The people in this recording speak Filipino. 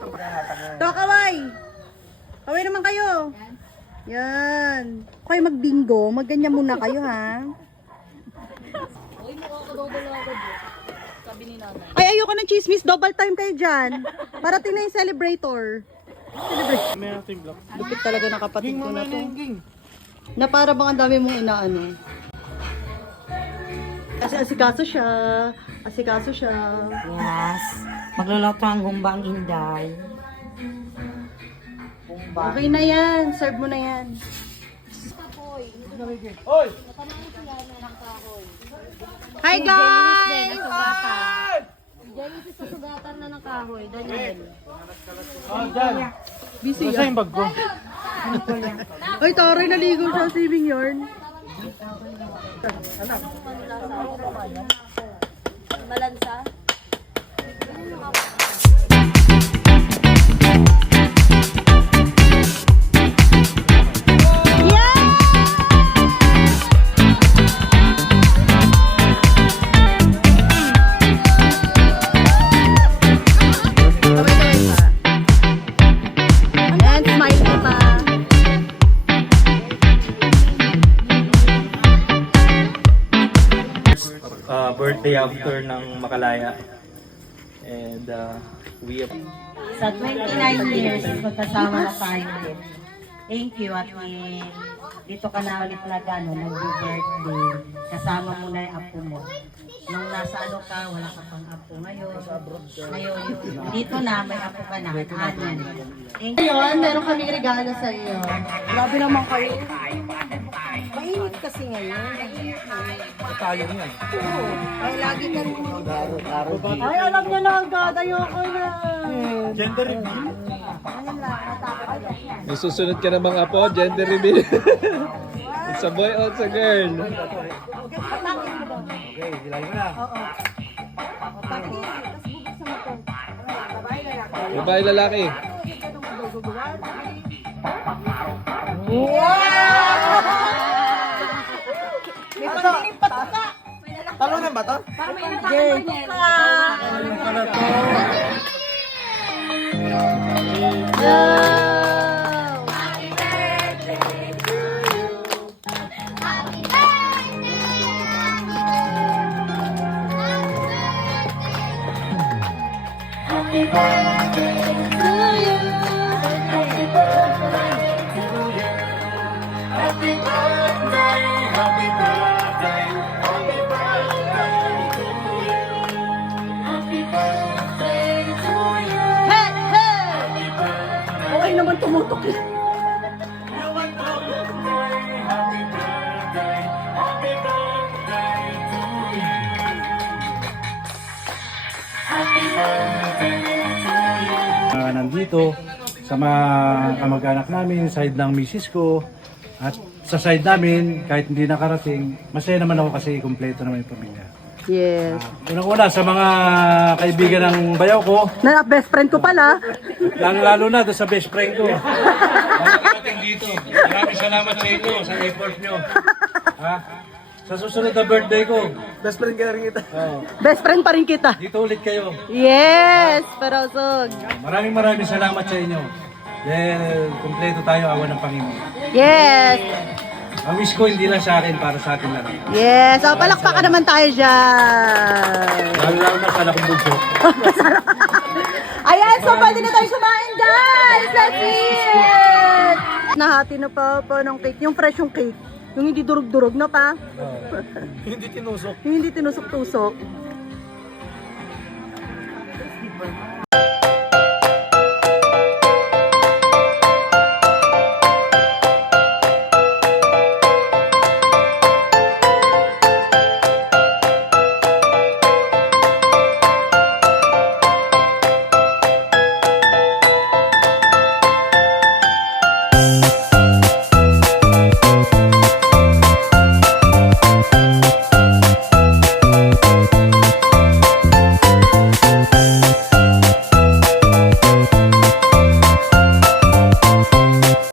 To, kaway! Kaway naman kayo. Yan. Okay, mag-bingo. Magganyan muna kayo, ha? Uy, makakadobal agad eh. Sabi ni nanay. Ay, ayoko ng chismis. Double time kayo dyan. Parating na yung celebrator. Lupit talaga ng kapatid ko na to. Na para bang ang dami mong inaano. Kasi asikaso siya. Asikaso siya. Yes. Magluluto ang humbang Inday. Humbang. Okay na yan. Serve mo na yan. Hi guys! Genesis sa sugatan na ng kahoy. Daniel. Busy yan. bag ko? Ay, taray, naligo siya sa saving yarn. Malansa. And smile ka pa. Birthday after ng Makalaya. And we have... Sa 29 years, magkasama na tayo ulit. Thank you, at dito ka na ulit nag-birthday. Kasama mo na yung apo mo. Nung nasa ano ka, wala ka pang apo. Ngayon, dito na, may apo ka na. Anin. Thank you. Ngayon, meron kaming regalo sa iyo. Grabe naman kayo. Mainit kasi ngayon. Tayo yan. Ay, lagi ka rin. Ay, alam niya na agad. Ayoko na. Gender reveal. May susunod ka namang apo, gender reveal. It's a boy or it's a girl? Okay, hilay mo na. Babae, lalaki. Talunan ba to? Hey! Hey! Okay naman tumutok eh. Nandito sa mga kamag-anak namin, side ng misis ko, at sa side namin, kahit hindi nakarating, masaya naman ako kasi kumpleto naman yung pamilya. Yes. Unang-una sa mga kaibigan ng bayaw ko, Na best friend ko pala. lalo na doon sa best friend ko. Nakarating dito. Maraming salamat sa inyo sa effort nyo. Ha? Sa susunod na birthday ko, best friend ka rin kita. Best friend pa rin kita. Dito ulit kayo. Yes! Parosog. Maraming salamat sa inyo. Dahil kumpleto tayo, awa ng Panginoon. Yes! Ang wish ko hindi lang sa akin, para sa atin lang. Yes! O, palakpakan naman tayo dyan. Lalo na sana kung bunso. Ayan, so pwede na tayo kumain, guys! Let's eat! Nahati na pa ng cake. Yung fresh yung cake. Yung hindi durog-durog na pa. Hindi tinusok. Yung hindi tinusok-tusok.